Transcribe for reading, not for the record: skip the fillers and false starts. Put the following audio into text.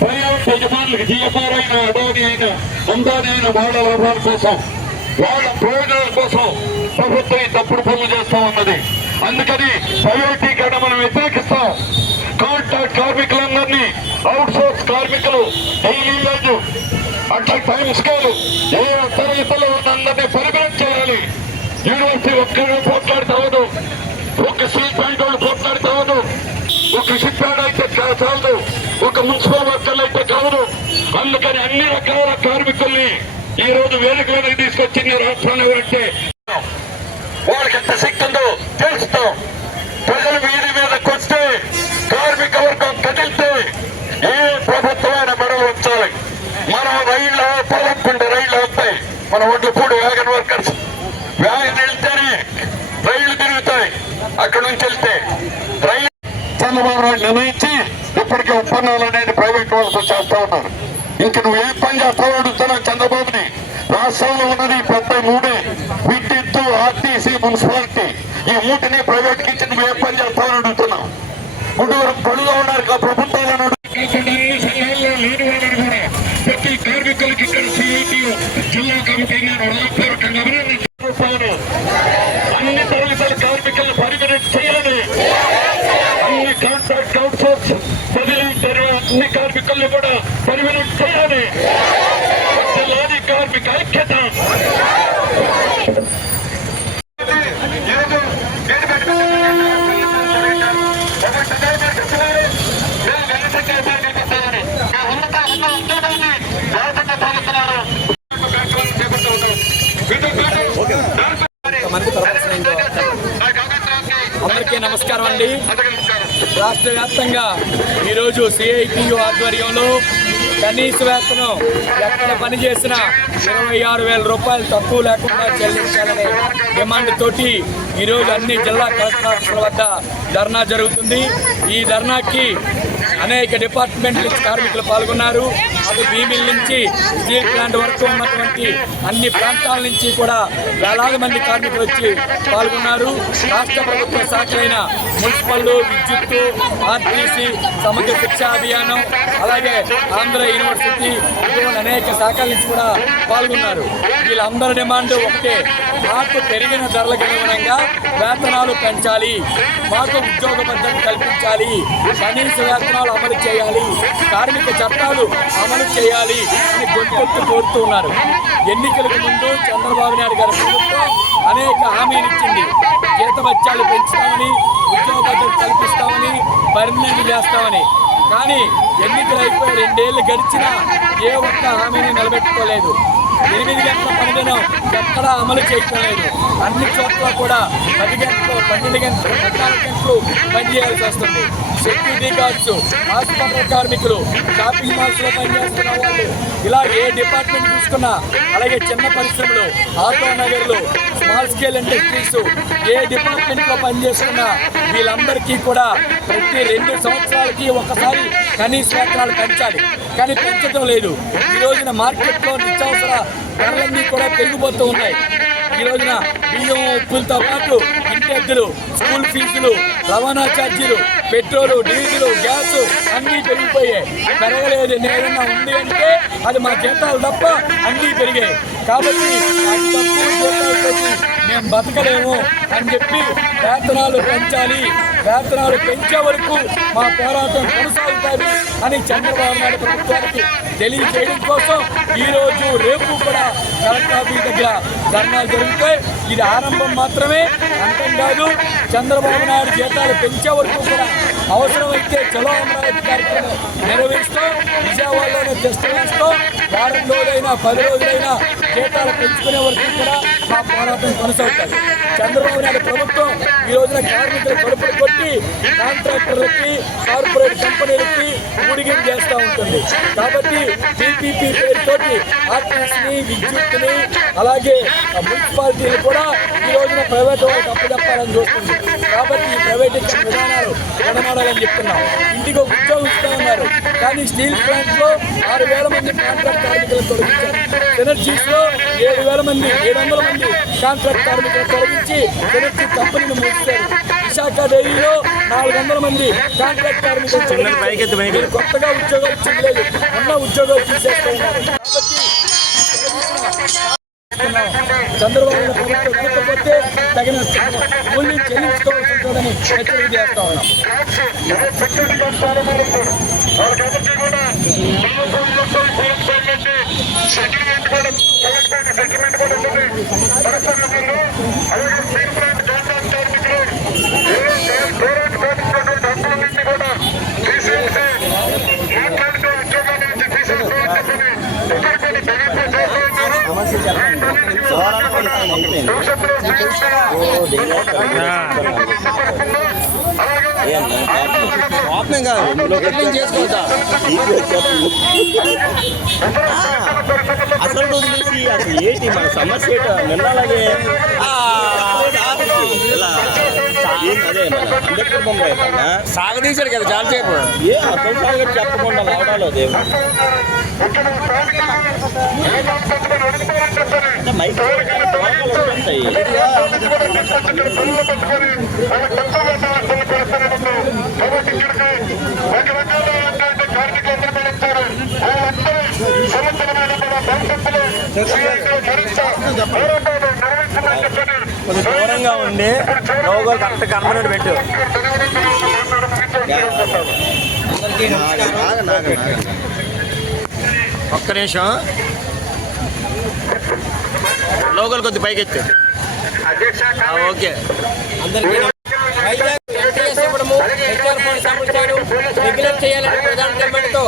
Private యజమానులకు GFR అయిన అడాని అయిన అందాని అయిన వాళ్ళ లాభాల కోసం వాళ్ళ ప్రయోజనాల కోసం ప్రభుత్వం ఈ తప్పుడు పనులు చేస్తా ఉన్నది. అందుకని ప్రైవేటీకరణ మనం వ్యతిరేకిస్తాం. కాంట్రాక్ట్ కార్మికులందరినీ అవుట్ సోర్స్ కార్మికులు డైలీ వేజ్ అట్లా టైం స్కేల్ ఏ తరగతిలో ఉన్నందరినీ పర్మనెంట్ చేయాలి. యూనివర్సిటీ ఒక్కరు పోట్లాడుతావదు, ఒక స్టీల్ ప్లాంట్ వాళ్ళు పోట్లాడుతావదు, ఒక షిప్ యార్డ్ అయితే చాలదు, ఒక మున్సిపల్ వర్కర్లు అయితే కాదు. అందుకని అన్ని రకాల కార్మికుల్ని ఈ రోజు వేదిక మీదకి తీసుకొచ్చింది రాష్ట్రాన్ని. ఎవరంటే వాళ్ళకి ఎంత శక్తి ఉందో తెలుస్తాం. ప్రజలు వీధి మీదకి వస్తే కార్మిక వర్గం కదిలితే ఏ ప్రభుత్వమైన మెడలు వచ్చాలి. మనం రైళ్ల పొలంకుంటే రైళ్లు వస్తాయి. మన ఒడ్లపూడి వ్యాగన్ వర్కర్స్ వ్యాగన్ వెళ్తేనే రైళ్లు తిరుగుతాయి. అక్కడి నుంచి వెళ్తే రైలు చంద్రబాబు నాయుడు నిర్ణయించి ఇప్పటికే ఒప్పందాలు అనేది ప్రైవేట్ వాళ్ళతో చేస్తా ఉన్నారు. ఇంక నువ్వు ఏ పని చేస్తావు అడుగుతున్నావు చంద్రబాబుని. రాష్ట్రంలో ఉన్నది పెద్ద మూడే, విద్యుత్తు, ఆర్టీసీ, మున్సిపాలిటీ. ఈ మూటిని ప్రైవేట్ కి ఇచ్చి నువ్వు ఏ పని చేస్తావని అడుగుతున్నావు. గడుగా ఉన్నారు ప్రభుత్వాలను ప్రతి కార్మికులకి ఇక్కడ సిఐటి జిల్లా కమిటీ అన్ని తరగతుల కార్మికులను పర్మనెంట్ చేయాలని, అన్ని కాంట్రాక్ట్ అవుట్ సోర్స్ అన్ని కార్మికులను కూడా పర్మనెంట్ చేయాలి. లారీ కార్మిక ఐక్యత అందరికీ నమస్కారం అండి. రాష్ట్ర వ్యాప్తంగా ఈరోజు సిఐటియు ఆధ్వర్యంలో కనీస వేతనం ఎక్కడ పనిచేసినా 26,000 రూపాయలు తక్కువ లేకుండా చెల్లించాలనే డిమాండ్ తోటి ఈరోజు అన్ని జిల్లా కలెక్టర్ ఆఫీసుల వద్ద ధర్నా జరుగుతుంది. ఈ ధర్నాకి అనేక డిపార్ట్మెంట్ల నుంచి కార్మికులు పాల్గొన్నారు. అటు భీమిల్ నుంచి స్టీల్ ప్లాంట్ వరకు ఉన్నటువంటి అన్ని ప్రాంతాల నుంచి కూడా వేలాది మంది కార్మికులు వచ్చి పాల్గొన్నారు. రాష్ట్ర ప్రభుత్వ శాఖలైన మున్సిపల్, విద్యుత్తు, ఆర్టీసీ, సమగ్ర శిక్షా అభియానం, అలాగే ఆంధ్ర యూనివర్సిటీ ఇటువంటి అనేక శాఖల నుంచి కూడా పాల్గొన్నారు. వీళ్ళందరి డిమాండ్ ఒకటే, మాకు పెరిగిన ధరలకు అనుగుణంగా వేతనాలు పెంచాలి, మాకు ఉద్యోగ భద్రత కల్పించాలి, కనీస వేతనాలు అమలు చేయాలి, కార్మిక చట్టాలు అమలు చేయాలి అని గొంతెత్తి కోరుతూ ఉన్నారు. ఎన్నికలకు ముందు చంద్రబాబు నాయుడు గారి ప్రభుత్వం అనేక హామీలు ఇచ్చింది. జీతభత్యాలు పెంచుతామని, ఉద్యోగ భద్రత కల్పిస్తామని, పర్మనెంట్ చేస్తామని. కానీ ఎన్నికలు అయిపోయి 2 ఏళ్ళు గడిచినా ఏ ఒక్క హామీని నిలబెట్టుకోలేదు. 8 గంటల పనిదినం ఎక్కడా అమలు చేయలేదు. అన్ని చోట్ల కూడా 10 గంటలు, 12 గంటలు, 14 గంటలు పనిచేయాల్సి వస్తుంది. సెక్యూరిటీ గార్డ్స్, హాస్పిటల్ కార్మికులు, షాపింగ్ మాల్స్ లో పనిచేస్తున్న వాళ్ళు, ఇలా ఏ డిపార్ట్మెంట్ చూసుకున్నా, అలాగే చిన్న పరిశ్రమలు, ఆటో నగర్లు, స్మాల్ స్కేల్ ఇండస్ట్రీస్, ఏ డిపార్ట్మెంట్ లో పనిచేస్తున్నా వీళ్ళందరికీ కూడా ప్రతి 2 సంవత్సరాలకి ఒకసారి కనీస వేతనాలు పెంచాలి. కానీ పెంచడం లేదు. ఈ రోజున మార్కెట్లో నిత్యావసర ధరలన్నీ కూడా పెరిగిపోతూ ఉన్నాయి. ఈ రోజున బియ్యం, ఉప్పులతో పాటు ఇంటెద్దులు, స్కూల్ ఫీజులు, రవాణా ఛార్జీలు, పెట్రోలు, డీజిల్, గ్యాస్ అన్నీ పెరిగిపోయాయి. పెరగలేదు ఏదైనా ఉంది అంటే అది మా జీతాలు తప్ప అన్నీ పెరిగాయి. కాబట్టి అది తక్కువ జీతాలతో మేము బతకలేము అని చెప్పి వేతనాలు పెంచాలి, వేతనాలు పెంచే వరకు మా పోరాటం కొనసాగుతుంది అని చంద్రబాబు నాయుడు ప్రభుత్వానికి తెలియజేయడం కోసం ఈరోజు రేపు కూడా కలెక్టర్ ఆఫీస్ దగ్గర ధర్నాలు జరుగుతాయి. ఇది ఆరంభం మాత్రమే, అంతం కాదు. చంద్రబాబు నాయుడు జీతాలు పెంచే వరకు కూడా అవసరమైతే చలో అమరావతి కార్యక్రమం నిర్వహిస్తాం. విజయవాడలోనే టెస్ట్ వేస్తాం. వారం రోజులైనా 10 రోజులైనా జీతాలు పెంచుకునే వరకు కూడా మా పోరాటం కొనసాగుతుంది. చంద్రబాబు నాయుడు ప్రభుత్వం ఈ రోజున కార్మికులు కడుపులు కొట్టి కాంట్రాక్టర్లకి, కార్పొరేట్ కంపెనీలకి ఊడిగిం చేస్తూ ఉంటుంది. కాబట్టి టీపీపీ పేరుతోటి ఆర్టీసీని, విద్యుత్తుని, అలాగే మున్సిపాలిటీలు కూడా ఈ రోజున ప్రైవేట్ వాళ్ళకి అప్పచెప్పాలని చూస్తుంది. కాబట్టి ఈ ప్రైవేటీకరణ విధానాలు విడనాడాలని చెప్తున్నాం. ఇంటికి ఉద్యోగం ఇస్తూ ఉన్నారు. కానీ స్టీల్ ప్లాంట్ లో 6,000 మంది కాంట్రాక్ట్ కార్మికులు తొలగించారు. ఎనర్జీస్ లో 700 మంది కాంట్రాక్ట్ కార్మికులు తొలగించి ఎనర్జీ కంపెనీలు మూసారు. విశాఖ డైరీలో 400 మంది కాంట్రాక్ట్ కార్మికులు మీరు కొత్తగా ఉద్యోగాలు ఇచ్చలేదు, ఉన్న ఉద్యోగాలు తీసేస్తూ ఉన్నారు. చంద్రబాబు ప్రభుత్వం ఇవ్వకపోతే తగిన మూల్యం చెల్లించుకోవాల్సి ఉంటుందని హెచ్చరిక చేస్తా ఉన్నాం. అసలు వదిలేసి అసలు ఏంటి మన సమస్య నిన్నలాగే అదే మన అంబేద్కర్ బొమ్మ సాగదీశాడు కదా చాలాసేపు. ఏ అసలు సాగర్ చెప్పకుండా లావడాలో దేవుడు మైక్ ఉంటాయి. కొంచెం దూరంగా ఉండి లోగో కరెక్ట్ కనబడి పెట్టు. ఒక్క నిమిషం, లోగోలు కొద్ది పైకెత్తి. ఓకే. వైజాగ్ రెగ్యులర్ చేయాలని ప్రధాన డిమాండ్తో